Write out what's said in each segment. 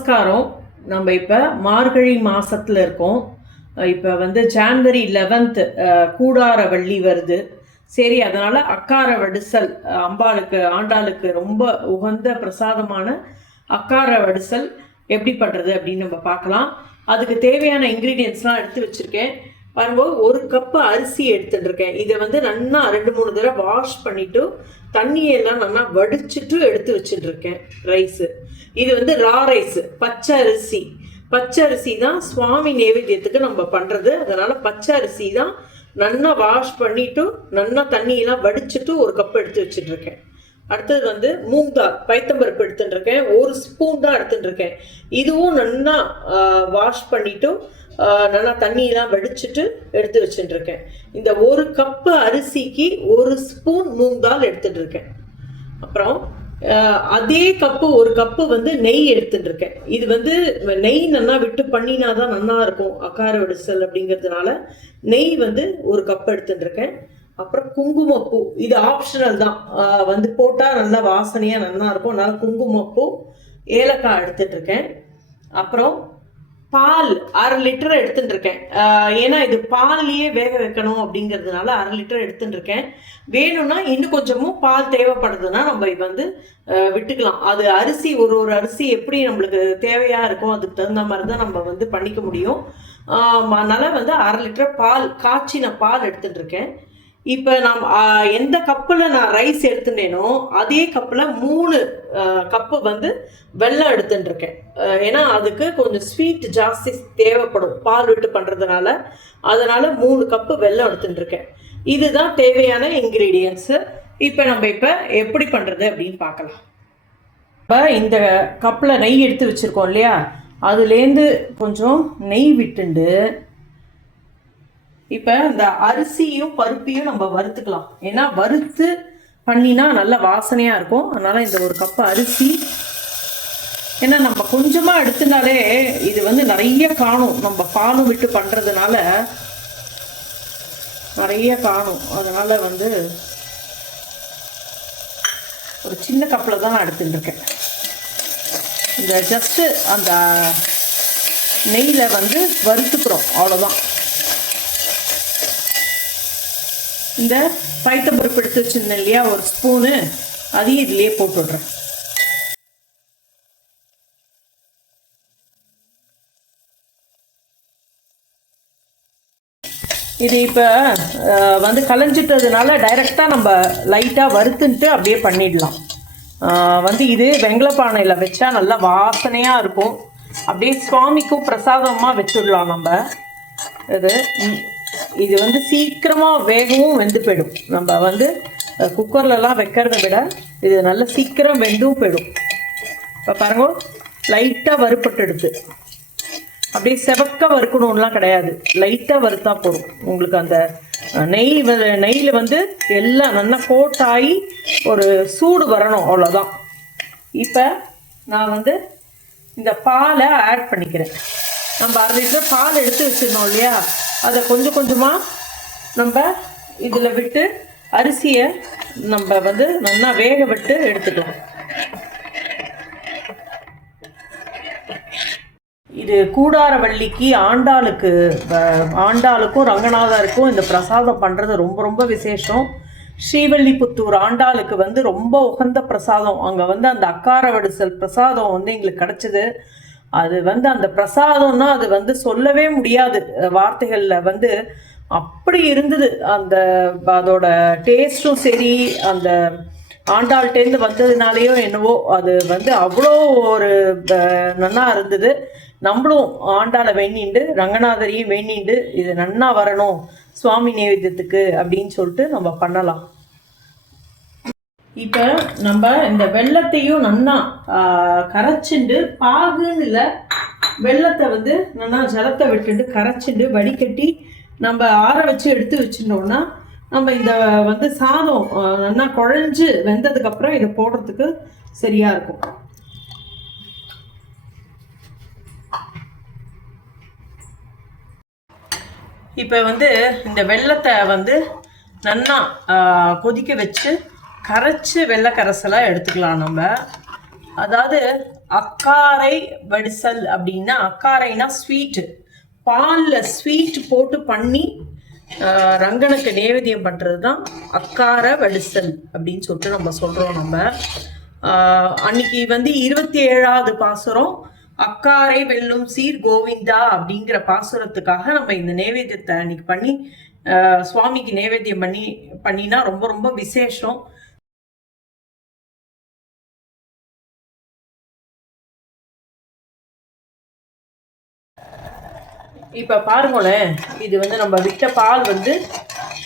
நமஸ்காரம். நம்ம இப்போ மார்கழி மாதத்தில் இருக்கோம். இப்போ வந்து ஜான்வரி 11th கூடார வள்ளி வருது. சரி, அதனால் அக்கார வடிசல் அம்பாளுக்கு ஆண்டாளுக்கு ரொம்ப உகந்த பிரசாதமான அக்கார வடிசல் எப்படி பண்ணுறது அப்படின்னு நம்ம பார்க்கலாம். அதுக்கு தேவையான இன்க்ரீடியன்ட்ஸ்லாம் எடுத்து வச்சுருக்கேன். பாருங்க, 1 கப்பு அரிசி எடுத்துட்டுருக்கேன். இதை வந்து நல்லா 2-3 தடவை வாஷ் பண்ணிவிட்டு தண்ணியெல்லாம் நல்லா வடிச்சிட்டு எடுத்து வச்சுட்டுருக்கேன். ரைஸு இது வந்து ரா ரைஸ், பச்சை அரிசி தான் சுவாமி நைவேத்தியத்துக்கு நம்ம பண்ணுறது. அதனால் பச்சை அரிசி தான் நல்லா வாஷ் பண்ணிவிட்டு நல்லா தண்ணியெல்லாம் வடிச்சிட்டு 1 கப் எடுத்து வச்சுட்டுருக்கேன். அடுத்தது வந்து மூங் தால், பைத்தம்பருப்பு எடுத்துட்டுருக்கேன். 1 ஸ்பூன் தான் எடுத்துட்டுருக்கேன். இதுவும் நல்லா வாஷ் பண்ணிவிட்டு நல்லா தண்ணியெல்லாம் வடிச்சிட்டு எடுத்து வச்சுட்டுருக்கேன். இந்த 1 கப்பு அரிசிக்கு 1 ஸ்பூன் மூங் தால் எடுத்துட்டுருக்கேன். அப்புறம் அதே கப்பு 1 கப்பு வந்து நெய் எடுத்துட்டுருக்கேன். இது வந்து நெய் நல்லா விட்டு பண்ணினா தான் நல்லா இருக்கும் அக்கார வடிசல் அப்படிங்கிறதுனால நெய் வந்து 1 கப் எடுத்துட்டுருக்கேன். அப்புறம் குங்குமப்பூ, இது ஆப்ஷனல் தான், வந்து போட்டால் நல்லா வாசனையாக நல்லா இருக்கும். அதனால் குங்குமப்பூ, ஏலக்காய் எடுத்துட்டுருக்கேன். அப்புறம் பால் 1/2 லிட்டர் எடுத்துட்டுருக்கேன். ஏன்னா இது பால்லையே வேக வைக்கணும் அப்படிங்கிறதுனால 1/2 லிட்டர் எடுத்துட்டுருக்கேன். வேணும்னா இன்னும் கொஞ்சமும் பால் தேவைப்படுதுன்னா நம்ம வந்து விட்டுக்கலாம். அது அரிசி ஒரு அரிசி எப்படி நம்மளுக்கு தேவையாக இருக்கும் அதுக்கு தகுந்த மாதிரி தான் நம்ம வந்து பண்ணிக்க முடியும். அதனால் வந்து 1/2 லிட்டர் பால், காய்ச்சின பால் எடுத்துட்டுருக்கேன். இப்போ நான் எந்த கப்பில் நான் ரைஸ் எடுத்துட்டேனோ அதே கப்பில் 3 கப்பு வந்து வெல்லம் எடுத்துட்டுருக்கேன். ஏன்னா அதுக்கு கொஞ்சம் ஸ்வீட் ஜாஸ்தி தேவைப்படும் பால் விட்டு பண்ணுறதுனால. அதனால் 3 கப்பு வெல்லம் எடுத்துட்டுருக்கேன். இதுதான் தேவையான இன்க்ரீடியன்ஸு. இப்போ நம்ம எப்படி பண்ணுறது அப்படின்னு பார்க்கலாம். இப்போ இந்த கப்பில் நெய் எடுத்து வச்சுருக்கோம் இல்லையா, அதுலேருந்து கொஞ்சம் நெய் விட்டுண்டு இப்போ இந்த அரிசியும் பருப்பையும் நம்ம வறுத்துக்கலாம். ஏன்னா வறுத்து பண்ணினா நல்ல வாசனையாக இருக்கும். அதனால் இந்த 1 கப்பு அரிசி, ஏன்னா நம்ம கொஞ்சமாக எடுத்துனாலே இது வந்து நிறைய காணும். நம்ம பாலும் விட்டு பண்ணுறதுனால நிறைய காணும். அதனால் வந்து ஒரு சின்ன கப்பில் தான் நான் எடுத்துட்டுருக்கேன். இந்த ஜஸ்ட்டு அந்த நெய்யில் வந்து வறுத்துக்கிறோம், அவ்வளோதான். இந்த பைத்தம்பருப்பு எடுத்து வச்சுருந்தேன் இல்லையா 1 ஸ்பூனு, அதையும் இதுலேயே போட்டு விட்றேன். இது இப்போ வந்து கலைஞ்சிட்டதுனால டைரெக்டாக நம்ம லைட்டாக வறுத்துன்ட்டு அப்படியே பண்ணிடலாம். வந்து இது வெங்கல பானையில் வச்சா நல்லா வாசனையாக இருக்கும். அப்படியே சுவாமிக்கும் பிரசாதமாக வச்சுடலாம் நம்ம. இது வந்து சீக்கிரமாக வேகவும் வெந்து போயிடும். நம்ம வந்து குக்கர்லலாம் வைக்கிறத விட இது நல்ல சீக்கிரம் வெந்தும் போயிடும். இப்போ பாருங்க, லைட்டாக வறுப்பட்டு எடுத்து அப்படியே செவக்க வறுக்கணும்லாம் கிடையாது, லைட்டாக வறுத்தா போதும். உங்களுக்கு அந்த நெய்யில் வந்து எல்லாம் நல்லா கோட்டாகி ஒரு சூடு வரணும், அவ்வளோதான். இப்போ நான் வந்து இந்த பாலை ஆட் பண்ணிக்கிறேன். நம்ம 1/2 லிட்டர் பால் எடுத்து வச்சிருந்தோம் இல்லையா, அதை கொஞ்சம் கொஞ்சமாக நம்ம இதில் விட்டு அரிசியை நம்ம வந்து நல்லா வேக விட்டு எடுத்துட்டோம். இது கூடார வள்ளிக்கு ஆண்டாளுக்கும் ரங்கநாதருக்கும் இந்த பிரசாதம் பண்ணுறது ரொம்ப ரொம்ப விசேஷம். ஸ்ரீவில்லிபுத்தூர் ஆண்டாளுக்கு வந்து ரொம்ப உகந்த பிரசாதம். அங்கே வந்து அந்த அக்கார வடிசல் பிரசாதம் வந்து எங்களுக்கு கிடச்சிது. அது வந்து அந்த பிரசாதம்னா அது வந்து சொல்லவே முடியாது வார்த்தைகளில். வந்து அப்படி இருந்தது. அதோட டேஸ்ட்டும் சரி, அந்த ஆண்டாள்கிட்டேருந்து வந்ததுனாலேயோ என்னவோ அது வந்து அவ்வளோ ஒரு நன்னா இருந்தது. நம்மளும் ஆண்டாளை வேண்டிண்டு ரங்கநாதரையும் வேண்டிண்டு இது நன்னா வரணும் சுவாமி நைவேத்தியத்துக்கு அப்படின்னு சொல்லிட்டு நம்ம பண்ணலாம். இப்போ நம்ம இந்த வெல்லத்தையும் நல்லா கரைச்சிண்டு, பாகுன்னு இல்லை, வெல்லத்தை வந்து நல்லா ஜலத்தை விட்டுண்டு கரைச்சிண்டு வடிகட்டி நம்ம ஆற வச்சு எடுத்து வச்சுட்டோம்னா நம்ம இந்த வந்து சாதம் நல்லா குழஞ்சு வெந்ததுக்கப்புறம் இதை போடுறதுக்கு சரியாக இருக்கும். இப்போ வந்து இந்த வெல்லத்தை வந்து நல்லா கொதிக்க வச்சு கரைச்சி வெள்ளை கரைசலாக எடுத்துக்கலாம் நம்ம. அதாவது அக்காரை வடிசல் அப்படின்னா, அக்காரைனா ஸ்வீட்டு, பாலில் ஸ்வீட் போட்டு பண்ணி ரங்கனுக்கு நைவேத்தியம் பண்ணுறது தான் அக்கார வடிசல் அப்படின்னு சொல்லிட்டு நம்ம சொல்கிறோம். நம்ம அன்னைக்கு வந்து 27வது பாசுரம் அக்காரை வெல்லும் சீர் கோவிந்தா அப்படிங்கிற பாசுரத்துக்காக நம்ம இந்த நைவேத்தியத்தை அன்னைக்கு பண்ணி சுவாமிக்கு நைவேத்தியம் பண்ணினா ரொம்ப ரொம்ப விசேஷம். இப்போ பாருங்களேன், இது வந்து நம்ம விட்ட பால் வந்து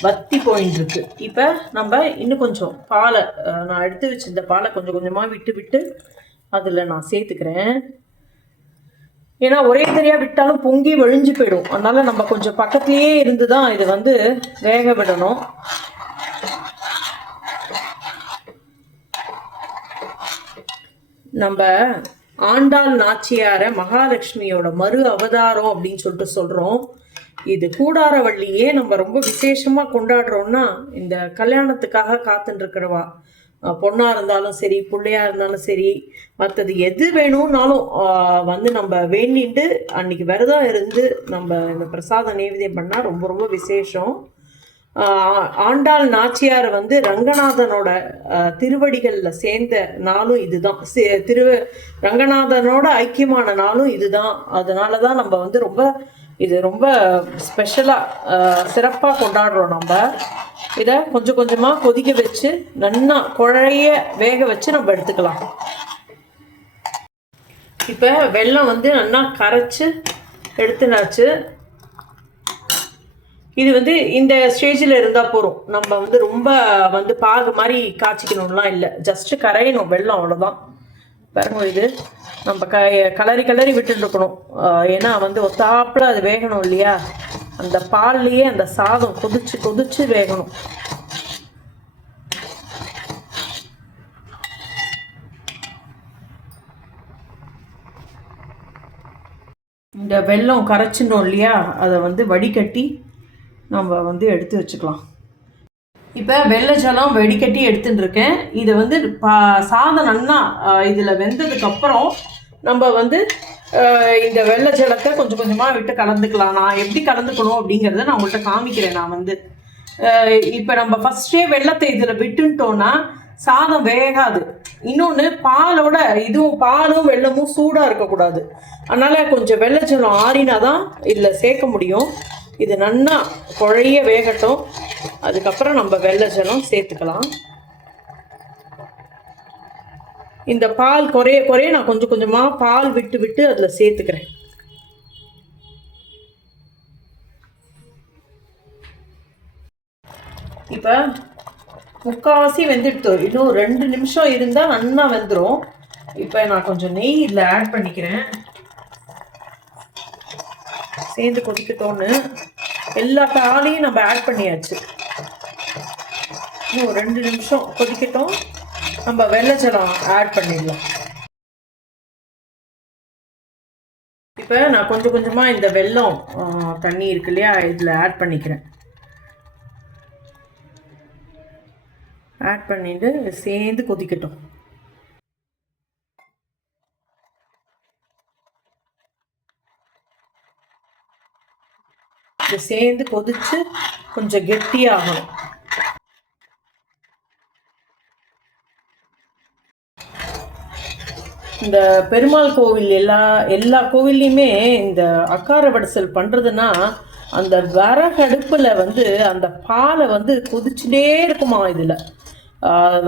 வத்தி போயின்னு இருக்கு. இப்போ நம்ம இன்னும் கொஞ்சம் பாலை, நான் எடுத்து வச்சிருந்த பாலை கொஞ்சம் கொஞ்சமாக விட்டு விட்டு அதில் நான் சேர்த்துக்கிறேன். ஏன்னா ஒரே தெரியா விட்டாலும் பொங்கி வழிஞ்சு போயிடும். அதனால நம்ம கொஞ்சம் பக்கத்துலேயே இருந்து தான் இது வந்து வேக விடணும். நம்ம ஆண்டாள் நாச்சியார மகாலட்சுமியோட மறு அவதாரம் அப்படின்னு சொல்லிட்டு சொல்கிறோம். இது கூடாரவள்ளியே நம்ம ரொம்ப விசேஷமாக கொண்டாடுறோம்னா, இந்த கல்யாணத்துக்காக காத்துட்டு இருக்கிறவா, பொண்ணாக இருந்தாலும் சரி, பிள்ளையாக இருந்தாலும் சரி, மற்றது எது வேணும்னாலும் வந்து நம்ம வேண்டிட்டு அன்னைக்கு விரதம் இருந்து நம்ம இந்த பிரசாத நைவேத்தியம் பண்ணால் ரொம்ப ரொம்ப விசேஷம். ஆண்டாள் நாச்சியார் வந்து ரங்கநாதனோட திருவடிகளில் சேர்ந்த நாளும் இதுதான், ரங்கநாதனோட ஐக்கியமான நாளும் இதுதான். அதனால தான் நம்ம வந்து இது ரொம்ப ஸ்பெஷலாக சிறப்பாக கொண்டாடுறோம். நம்ம இதை கொஞ்சம் கொஞ்சமாக கொதிக்க வச்சு நல்லா குழைய வேக வச்சு நம்ம எடுத்துக்கலாம். இப்போ வெல்லம் வந்து நல்லா கரைச்சி எடுத்துனாச்சு. இது வந்து இந்த ஸ்டேஜில் இருந்தால் போகிறோம். நம்ம வந்து ரொம்ப வந்து பாகு மாதிரி காய்ச்சிக்கணும்லாம் இல்லை, ஜஸ்ட்டு கரையணும் வெல்லம், அவ்வளோதான். பாருங்க, இது நம்ம கலரி விட்டுருக்கணும். ஏன்னா வந்து ஒத்தாப்பில் அது வேகணும் இல்லையா, அந்த பால்லையே அந்த சாதம் கொதிச்சு வேகணும். இந்த வெல்லம் கரைச்சிட்டோம் இல்லையா, அதை வந்து வடிகட்டி நம்ம வந்து எடுத்து வச்சுக்கலாம். இப்போ வெள்ளை ஜலம் வடிகட்டி எடுத்துட்டு இருக்கேன். இதை வந்து சாதம் நல்லா இதில் வெந்ததுக்கப்புறம் நம்ம வந்து இந்த வெள்ளை ஜலத்தை கொஞ்சம் கொஞ்சமாக விட்டு கலந்துக்கலாம். நான் எப்படி கலந்துக்கணும் அப்படிங்கிறத நான் உங்கள்கிட்ட காமிக்கிறேன். நான் வந்து இப்போ நம்ம ஃபஸ்ட்டே வெள்ளத்தை இதில் விட்டுட்டோன்னா சாதம் வேகாது. இன்னொன்று, பாலோட இதுவும் பாலும் வெள்ளமும் சூடாக இருக்கக்கூடாது. அதனால் கொஞ்சம் வெள்ளை ஜலம் ஆறினா தான் இதில் சேர்க்க முடியும். இது நல்லா குழைய வேகட்டும், அதுக்கப்புறம் நம்ம வெள்ளை ஜலம் சேர்த்துக்கலாம். இந்த பால் குறைய நான் கொஞ்சம் கொஞ்சமாக பால் விட்டு அதில் சேர்த்துக்கிறேன். இப்போ முக்கால்வாசி வெந்துடுத்து, இன்னும் 2 நிமிஷம் இருந்தால் நல்லா வெந்துடும். இப்போ நான் கொஞ்சம் நெய் இதில் ஆட் பண்ணிக்கிறேன். சேர்ந்து கொதிக்கட்டோன்னு எல்லா பாலையும் நம்ம ஆட் பண்ணியாச்சு. இன்னும் 2 நிமிஷம் கொதிக்கட்டும், நம்ம வெள்ளை ஜலம் ஆட் பண்ணிடலாம். இப்போ நான் கொஞ்சம் கொஞ்சமாக இந்த வெல்லம் தண்ணி இருக்கு இல்லையா, இதில் ஆட் பண்ணிக்கிறேன். ஆட் பண்ணிட்டு சேர்ந்து கொதிக்கட்டும். இது சேர்ந்து கொதிச்சு கொஞ்சம் கெட்டியாகணும். இந்த பெருமாள் கோவில் எல்லா கோவில்லையுமே இந்த அக்கார வடிசல் பண்ணுறதுன்னா, அந்த விறகடுப்பில் வந்து அந்த பாலை வந்து கொதிச்சுட்டே இருக்குமா. இதில்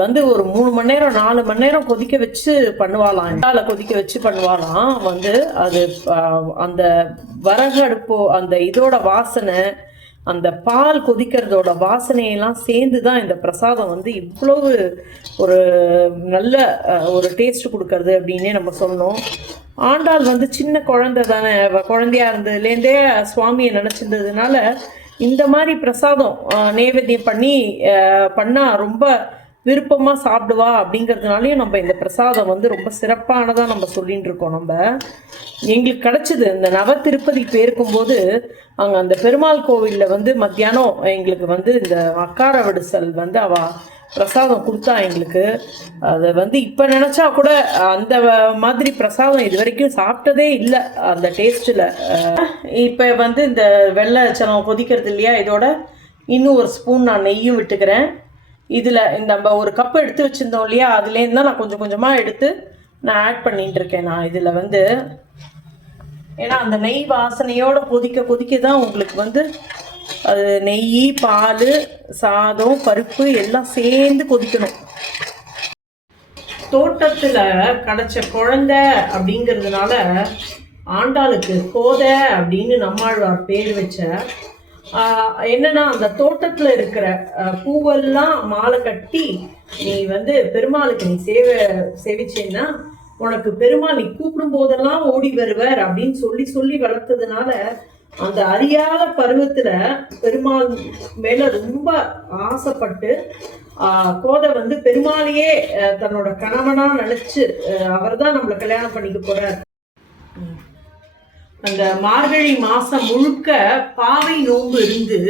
வந்து ஒரு 3 மணி நேரம் 4 மணி நேரம் கொதிக்க வச்சு பண்ணுவாளாம். கொதிக்க வச்சு பண்ணுவாளாம். வந்து அது அந்த விறகு அடுப்போ அந்த இதோட வாசனை, அந்த பால் கொதிக்கிறதோட வாசனையெல்லாம் சேர்ந்து தான் இந்த பிரசாதம் வந்து இவ்வளவு ஒரு நல்ல ஒரு டேஸ்ட் கொடுக்கறது அப்படின்னே நம்ம சொன்னோம். ஆண்டாள் வந்து சின்ன குழந்தை தானே, குழந்தையா இருந்ததுலேருந்தே சுவாமியை நினச்சிருந்ததுனால இந்த மாதிரி பிரசாதம் நைவேத்தியம் பண்ணால் ரொம்ப விருப்பமாக சாப்பிடுவா அப்படிங்கிறதுனாலையும் நம்ம இந்த பிரசாதம் வந்து ரொம்ப சிறப்பானதாக நம்ம சொல்லிட்டு இருக்கோம். நம்ம எங்களுக்கு கிடச்சிது இந்த நவ திருப்பதி போயிருக்கும்போது அங்கே அந்த பெருமாள் கோவிலில் வந்து மத்தியானம் எங்களுக்கு வந்து இந்த அக்கார வடிசல் வந்து பிரசாதம் கொடுத்தா எங்களுக்கு. அதை வந்து இப்போ நினச்சா கூட அந்த மாதிரி பிரசாதம் இது வரைக்கும் சாப்பிட்டதே இல்லை அந்த டேஸ்ட்டில். இப்போ வந்து இந்த வெள்ளை சனம் கொதிக்கிறது இல்லையா, இதோட இன்னும் ஒரு ஸ்பூன் நான் நெய்யும் விட்டுக்கிறேன். இதில் நம்ம ஒரு கப்பு எடுத்து வச்சுருந்தோம் இல்லையா, அதுலேருந்து தான் நான் கொஞ்சம் கொஞ்சமாக எடுத்து நான் ஆட் பண்ணிட்டு இருக்கேன். நான் இதில் வந்து ஏன்னா அந்த நெய் வாசனையோடு கொதிக்க கொதிக்க தான் உங்களுக்கு வந்து அது நெய், பால், சாதம், பருப்பு எல்லாம் சேர்ந்து கொதிக்கணும். தோட்டத்தில் கிடைச்ச குழந்தை அப்படிங்கிறதுனால ஆண்டாளுக்கு கோதை அப்படின்னு நம்மாழ்வார் பேர் வச்ச. என்னன்னா அந்த தோட்டத்தில் இருக்கிற பூவெல்லாம் மாலை கட்டி நீ வந்து பெருமாளுக்கு நீ சேவிச்சேன்னா உனக்கு பெருமாள் நீ கூப்பிடும் போதெல்லாம் ஓடி வருவர் அப்படின்னு சொல்லி சொல்லி வளர்த்ததுனால அந்த அறியாத பருவத்துல பெருமாள் மேல ரொம்ப ஆசைப்பட்டு கோதை வந்து பெருமாளையே தன்னோட கணவனா நினைச்சு அவர் தான் நம்மளை கல்யாணம் பண்ணிக்க போறார். அந்த மார்கழி மாசம் முழுக்க பாவை நோன்பு இருந்து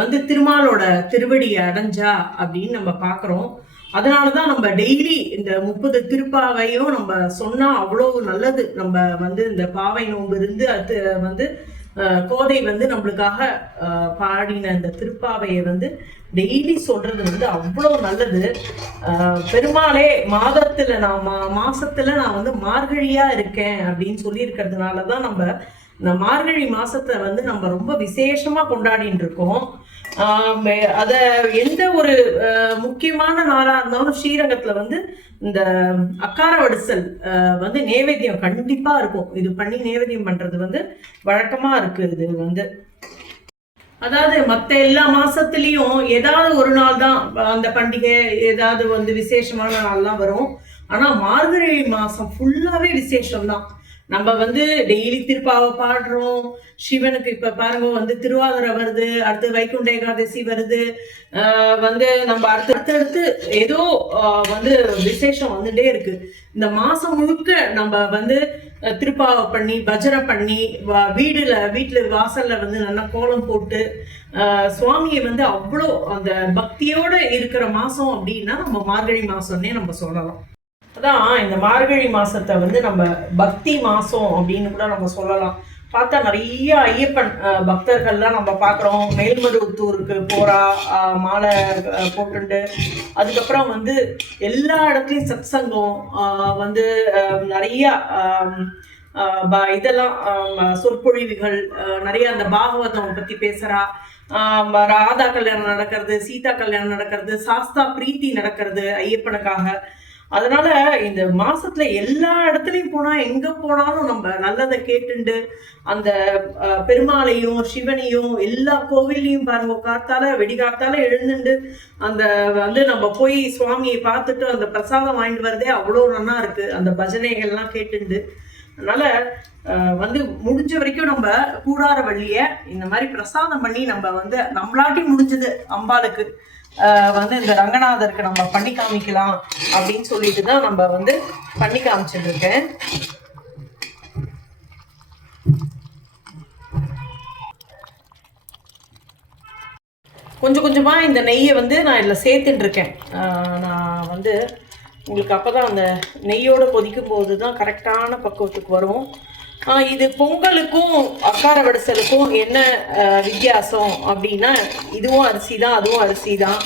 வந்து திருமாலோட திருவடியை அடைஞ்சா அப்படின்னு நம்ம பார்க்குறோம். அதனாலதான் நம்ம டெய்லி இந்த 30 திருப்பாவையும் நம்ம சொன்னா அவ்வளவு நல்லது. நம்ம வந்து இந்த பாவை நோன்பு இருந்து அது வந்து கோதை வந்து நம்மளுக்காக பாடின இந்த திருப்பாவையை வந்து டெய்லி சொல்றது வந்து அவ்வளோ நல்லது. பெருமாளே மாதத்துல நான் மாசத்துல நான் வந்து மார்கழியா இருக்கேன் அப்படின்னு சொல்லி இருக்கிறதுனாலதான் நம்ம இந்த மார்கழி மாசத்தை வந்து நம்ம ரொம்ப விசேஷமா கொண்டாடிட்டு இருக்கோம். அத எந்த ஒரு முக்கியமான நாளா இருந்தாலும் ஸ்ரீரங்கத்துல வந்து இந்த அக்கார வடிசல் வந்து நேவேத்தியம் கண்டிப்பா இருக்கும். இது பண்ணி நேவேத்தியம் பண்றது வந்து வழக்கமா இருக்கு. இது வந்து அதாவது மற்ற எல்லா மாசத்துலயும் ஏதாவது ஒரு நாள் தான் அந்த பண்டிகை, ஏதாவது வந்து விசேஷமான நாள்லாம் வரும். ஆனா மார்கழி மாசம் ஃபுல்லாவே விசேஷம் தான். நம்ம வந்து டெய்லி திருப்பாவை பாடுறோம். சிவனுக்கு இப்ப பாருங்க வந்து திருவாதிரை வருது, அடுத்து வைகுண்ட ஏகாதசி வருது, வந்து நம்ம அடுத்தடுத்து ஏதோ வந்து விசேஷம் வந்துட்டே இருக்கு. இந்த மாசம் முழுக்க நம்ம வந்து திருப்பாவை பண்ணி பஜனை பண்ணி வீட்டுல வாசல்ல வந்து நல்லா கோலம் போட்டு சுவாமியை வந்து அவ்வளோ அந்த பக்தியோட இருக்கிற மாசம் அப்படின்னா நம்ம மார்கழி மாசம்னே நம்ம சொல்லலாம். அதான் இந்த மார்கழி மாசத்தை வந்து நம்ம பக்தி மாசம் அப்படின்னு கூட நம்ம சொல்லலாம். பார்த்தா நிறைய ஐயப்பன் பக்தர்கள்லாம் நம்ம பார்க்குறோம். மேல்மருவத்தூருக்கு போறா, மாலை போட்டுண்டு, அதுக்கப்புறம் வந்து எல்லா இடத்துலையும் சத் சங்கம் வந்து நிறைய இதெல்லாம் சொற்பொழிவுகள் நிறைய அந்த பாகவதம் பத்தி பேசுறா. ராதா கல்யாணம் நடக்கிறது, சீதா கல்யாணம் நடக்கிறது, சாஸ்தா பிரீத்தி நடக்கிறது ஐயப்பனுக்காக. அதனால இந்த மாசத்துல எல்லா இடத்துலையும் போனா எங்க போனாலும் நம்ம நல்லதை கேட்டுண்டு அந்த பெருமாளையும் சிவனையும் எல்லா கோவில்லையும் பாருங்க காத்தால வெடிகாத்தால எழுந்துண்டு அந்த வந்து நம்ம போய் சுவாமியை பார்த்துட்டு அந்த பிரசாதம் வாங்கிட்டு வரதே அவ்வளோ நல்லா இருக்கு. அந்த பஜனைகள்லாம் கேட்டுண்டு அதனால வந்து முடிஞ்ச வரைக்கும் நம்ம கூடார வள்ளிய இந்த மாதிரி பிரசாதம் பண்ணி நம்ம வந்து நம்மளாட்டி முடிஞ்சது அம்பாளுக்கு வந்து இந்த ரங்கநாதருக்கு நம்ம பண்ணி காமிக்கலாம் அப்படின்னு சொல்லிட்டு தான் நம்ம வந்து பண்ணி காமிச்சுட்டு இருக்கேன். கொஞ்சம் கொஞ்சமா இந்த நெய்யை வந்து நான் இதில் சேர்த்துட்டு இருக்கேன். நான் வந்து உங்களுக்கு அப்போதான் அந்த நெய்யோடு கொதிக்கும் போது தான் கரெக்டான பக்குவத்துக்கு வரும். இது பொங்கலுக்கும் அக்கார வடிசலுக்கும் என்ன வித்தியாசம் அப்படின்னா, இதுவும் அரிசி தான் அதுவும் அரிசி தான்.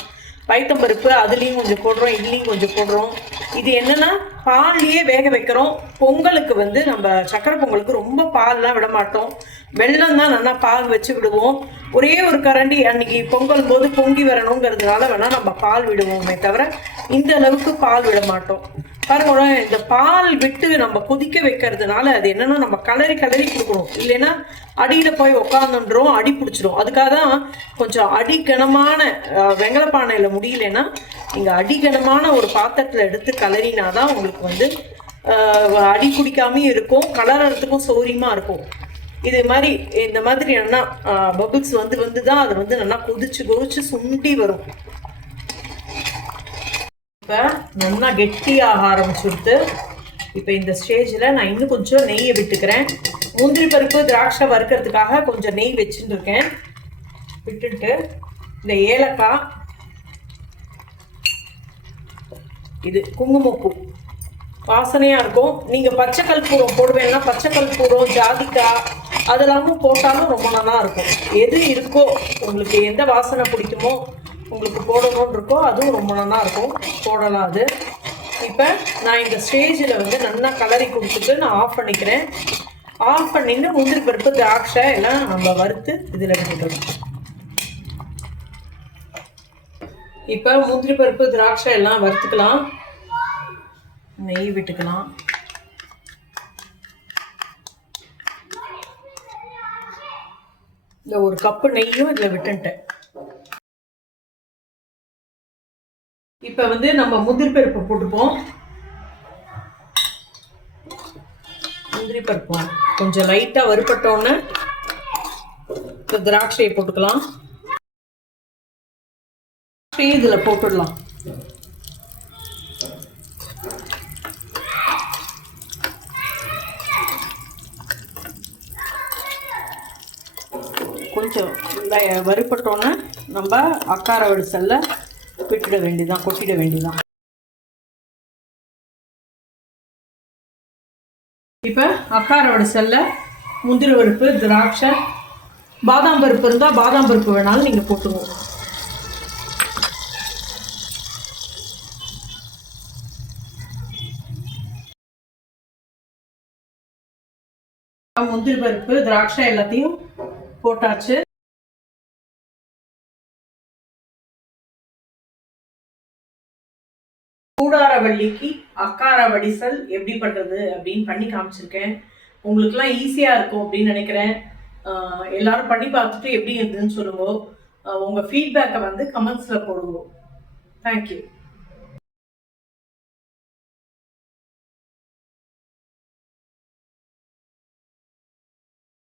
பைத்தம்பருப்பு அதுலேயும் கொஞ்சம் போடுறோம், இதுலேயும் கொஞ்சம் போடுறோம். இது என்னன்னா பால்லையே வேக வைக்கிறோம். பொங்கலுக்கு வந்து நம்ம சக்கரை பொங்கலுக்கு ரொம்ப பால்லாம் விட மாட்டோம், வெல்லம் தான் நல்லா பால் வச்சு விடுவோம். ஒரே ஒரு கரண்டி அன்னைக்கு பொங்கல் போது பொங்கி வரணுங்கிறதுனால வேணா நம்ம பால் விடுவோமே தவிர இந்த அளவுக்கு பால் விட மாட்டோம். பாருங்க, இந்த பால் விட்டு நம்ம கொதிக்க வைக்கிறதுனால அது என்னன்னா நம்ம கலரி கொடுக்கணும், இல்லைன்னா அடியில போய் உக்காந்துன்றோம், அடி பிடிச்சிரும். அதுக்காக தான் கொஞ்சம் அடிகனமான வெங்கலப்பானையில முடியலன்னா நீங்க அடிகனமான ஒரு பாத்திரத்துல எடுத்து கலரினாதான் உங்களுக்கு வந்து அடி குடிக்காம இருக்கும், கலரத்துக்கும் சௌரியமா இருக்கும். இது மாதிரி இந்த மாதிரி என்ன பபிள்ஸ் வந்து தான் அது வந்து நல்லா கொதிச்சு சுண்டி வரும். இப்போ நல்லா கெட்டியாக ஆரம்பிச்சுடுத்து. இப்போ இந்த ஸ்டேஜில் நான் இன்னும் கொஞ்சம் நெய்யை விட்டுக்கிறேன். முந்திரி பருப்பு திராட்சை வறுக்கிறதுக்காக கொஞ்சம் நெய் வச்சுட்டு இருக்கேன். விட்டுட்டு இந்த ஏலக்காய், இது குங்குமப்பூ வாசனையாக இருக்கும். நீங்கள் பச்சை கற்பூரம் போடுவேன்னா பச்சை கற்பூரம், ஜாதிக்காய் அதெல்லாமும் போட்டாலும் ரொம்ப நல்லா இருக்கும். எது இருக்கோ உங்களுக்கு எந்த வாசனை பிடிக்குமோ உங்களுக்கு போடணும்னு இருக்கோ அதுவும் ரொம்ப நல்லா இருக்கும், போடலாம் அது. இப்போ நான் இந்த ஸ்டேஜில் வந்து நல்லா கலரி கொடுத்துட்டு நான் ஆஃப் பண்ணிக்கிறேன். ஆஃப் பண்ணிட்டு முந்திரி பருப்பு திராட்சை எல்லாம் நம்ம வறுத்து இதில் விட்டுக்கணும். இப்போ முந்திரி பருப்பு திராட்சை எல்லாம் வறுத்துக்கலாம். நெய் விட்டுக்கலாம். இந்த ஒரு கப்பு நெய்யும் இதில் விட்டுட்டேன். இப்போ வந்து நம்ம முந்திரி பருப்பு போட்டுப்போம். முந்திரி பருப்பு கொஞ்சம் லைட்டாக வறுபட்டோன்னு இந்த திராட்சையை போட்டுக்கலாம். இதில் போட்டுடலாம். கொஞ்சம் வறுபட்டோன்னே நம்ம அக்கார வடிசல்ல விட்டுட வேண்டியதான், கொட்டிட வேண்டியதான். இப்போ அக்கார வடிசல்ல முந்திரி பருப்பு திராட்சை பாதாம் பருப்பு இருந்தால் பாதாம் பருப்பு வேணாலும் நீங்கள் போட்டுக்கோங்க. முந்திரி பருப்பு திராட்சை எல்லாத்தையும் போட்டாச்சு. கூடாரவள்ளிக்கு அக்கார வடிசல் எப்படி பண்ணுறது அப்படின்னு பண்ணி காமிச்சிருக்கேன். உங்களுக்குலாம் ஈஸியாக இருக்கும் அப்படின்னு நினைக்கிறேன். எல்லாரும் பண்ணி பார்த்துட்டு எப்படி இருந்ததுன்னு சொல்லுங்க. உங்கள் ஃபீட்பேக்கை வந்து கமெண்ட்ஸில் போடுங்க. தேங்க்யூ.